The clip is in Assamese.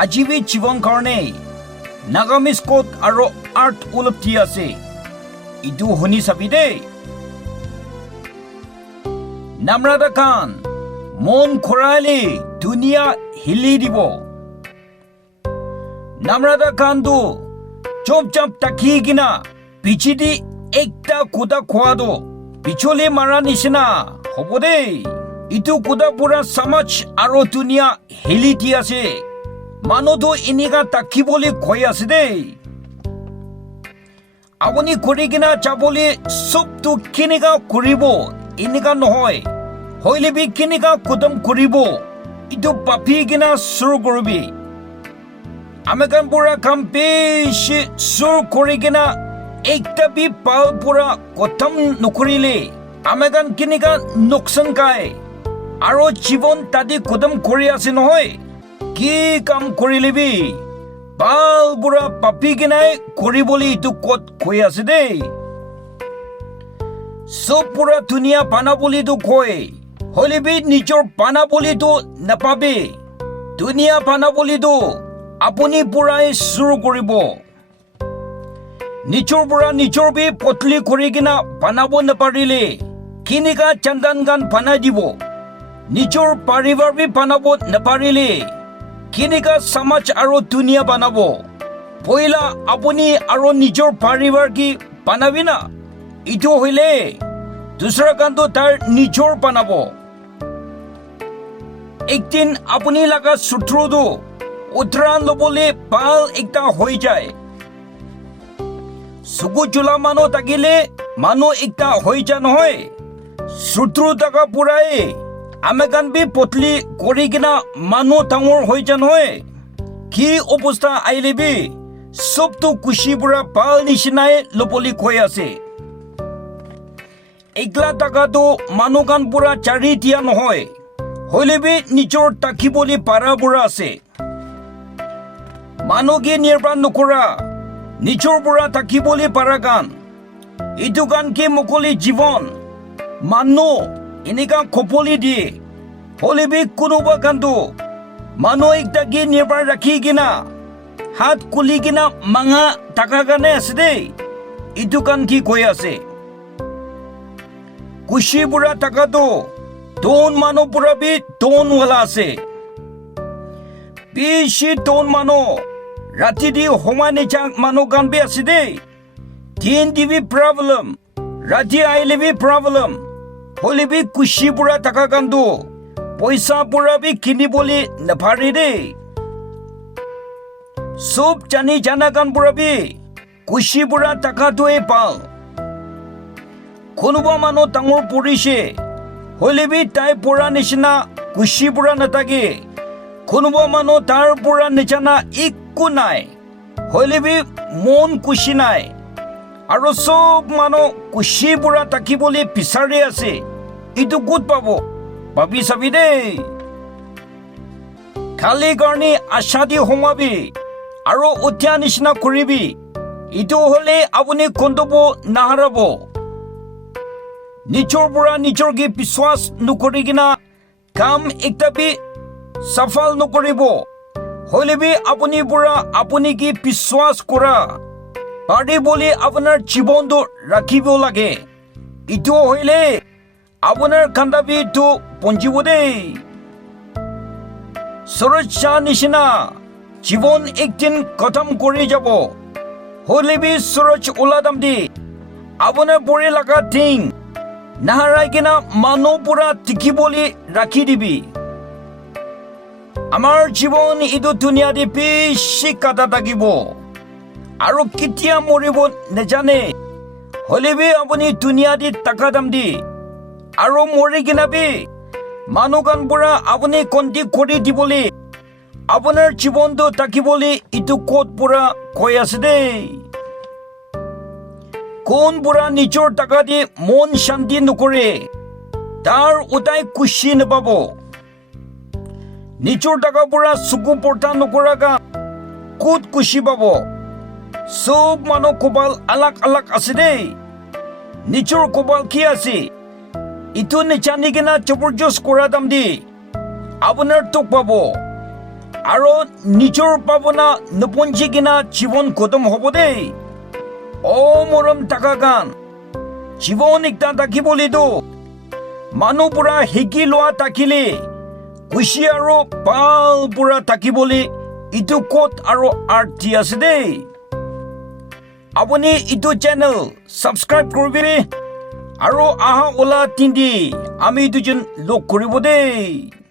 আজীৱী জীৱন কাৰণে নাগামিজ কোড আৰু আৰ্ট উপলব্ধি আছে ইটো শুনি চাবি দেই নামৰাদা খান মন খৰালি দুনিয়া হিলি দিব নামৰাদা খানটো চুপচাপ থাকি কিনা পিঠিদি একটা কুদা খোৱাটো পিছলি মাৰা নিচিনা হ'ব দেই ইটো কুদা পুৰা সমাজ আৰু দুনিয়া হিলি দি আছে মানুহটো এনেকা থাকিবলৈ কৈ আছে দেই আপুনি কৰি কিনা চাবলৈ চবটো কেনেকা কৰিব এনেকা নহয় হইলেবি কেনেকা কুদম কৰিব ইটো পাপি কিনা চুৰ কৰিবি আমেকান পুৰা কাম বেছি চুৰ কৰি কিনা একটা বি পাল পুৰা কথম নকৰিলে আমেকান কেনেকা নোকচান খায় আৰু জীৱন তাদি কুদম কৰি আছে নহয় কি কাম কৰিলেবি পাল পুৰা পাপি কিনাই কৰিবলৈ ইটো ক'ত কৈ আছে দেই চব পুৰা ধুনীয়া পানা বুলিতো কয় হলেবি নিজৰ পানা বুলিতো নাপাবি ধুনীয়া পানা বুলিতো আপুনি পুৰাই চুৰ কৰিব নিজৰ পৰা নিজৰ বি পতলি কৰি কিনা পানাব নাপাৰিলে কেনেকা চন্দন গান পানা দিব নিজৰ পৰিবাৰ বি পানাব নাপাৰিলে কেনেকা সমাজ আৰু দুনিয়া বানাব পইলা আপুনি আৰু নিজৰ পৰিবাৰ কি বানাবি না ইটো হইলে দুসৰা কানটো তাৰ নিজৰ বানাব একদিন আপুনি লাগা শত্ৰুটো উত্তৰাণ ল'বলৈ ভাল একটা হৈ যায় চকু চোলা মানুহ থাকিলে মানুহ একটা হৈ যায় নহয় শত্ৰু থকা পুৰাই আমেকান বি পতলি কৰি কিনা মানুহ ডাঙৰ হৈ যায় নহয় কি অৱস্থা আহিলেবি চবটো খুচি পুৰা ভাল নিচিনাই ল'বলৈ কৈ আছে একলা টকাটো মানুহ কান পুৰা চাৰি দিয়া নহয় হলেবি নিজৰ থাকিবলৈ পাৰা পুৰা আছে মানুহকে নিৰ্বাণ নকৰা নিজৰ পৰা থাকিবলৈ পাৰা গান এইটো গান কি মুকলি জীৱন মানুহ এনেকা খপলি দিয়ে হলেবি কোনোবা গানটো মানুহ একটাকে নিৰ্বাণ ৰাখি কিনা হাত কুলি কিনা মাঙা টাকা গানে আছে দেই এইটো গান কি কৈ আছে খুচি পুৰা টাকাটো টন মানুহ পুৰা বি টনৱালা আছে বেছি টন মানুহ ৰাতি দি সময় নিচা মানুহ গান বি আছে দেই দিন দিবি প্ৰব্লেম ৰাতি আহিলে বি প্ৰব্লেম হলেবি খুচি পুৰা টাকা গানটো পইচা পুৰা বি কিনিবলৈ নাপাৰি দেই চব জানি জানা গান পুৰা বি খুচি পুৰা টাকাটোৱে পাল কোনোবা মানুহ ডাঙৰ পৰিছে হলেবি তাই পৰা নিচিনা খুচি পুৰা নাথাকে কোনোবা মানুহ তাৰ পৰা নিচিনা একো নাই হলেবি মন খুচি নাই আৰু চব মানুহ খুচি পুৰা থাকিবলৈ বিচাৰি আছে ইটো ক'ত পাব ভাবি চাবি দেই খালি কাৰণে আশা দি সোমাবি আৰু উঠা নিচিনা কৰিবি ইটো হলে আপুনি কন্দব নাহাৰাব নিজৰ পৰা নিজৰ কি বিশ্বাস নকৰি কিনা কাম একটা বি সফল নকৰিব হলেবি আপুনি পৰা আপুনি কি বিশ্বাস কৰা পাৰি বুলি আপোনাৰ জীৱনটো ৰাখিব লাগে ইটো হইলে আপোনাৰ কান্দাবিটো পঞ্জিব দেই সুৰক্ষা নিচিনা জীৱন একদিন খতম কৰি যাব হলেবি সুৰজ ওলাদাম দি আপোনাৰ পৰি লগা থিং নাহাৰাই কিনা মানুহ পুৰা টিকিবলৈ ৰাখি দিবি আমাৰ জীৱন ইটো দুনিয়া দি বেছি কাটা থাকিব আৰু কেতিয়া মৰিব নেজানে হলেবি আপুনি দুনিয়া দি টাকা দাম দি আৰু মৰি কিনাবি মানুহ কান পুৰা আপুনি কন্তি কৰি দিবলৈ আপোনাৰ জীৱনটো থাকিবলৈ ইটো ক'ত পুৰা কৈ আছে দেই কোন পুৰা নিজৰ টাকা দি মন শান্তি নকৰে তাৰ উতাই খুচি নাপাব নিজৰ টাকা পুৰা চকু পৰ্তা নকৰাকা ক'ত খুচি পাব চব মানুহ কপাল আলাক আলাক আছে দেই নিজৰ কপাল কি আছে ইটো নিচানি কিনা জবৰদস্ত কৰা দাম দি আপোনাৰ তোক পাব আৰু নিজৰ পাবনা নপঞ্চি কিনা জীৱন খতম হ'ব দেই মৰম থকা গান জীৱন একটা থাকিবলেতো মানুহ পুৰা শিকি লোৱা থাকিলে খুচি আৰু ভাল পুৰা থাকিবলে ইটো ক'ত আৰু আৰ্থি আছে দেই আপুনি ইটো চেনেল ছাবস্ক্ৰাইব কৰিবি আৰু আহা ওলা তিনদি আমি দুজন লগ কৰিব দেই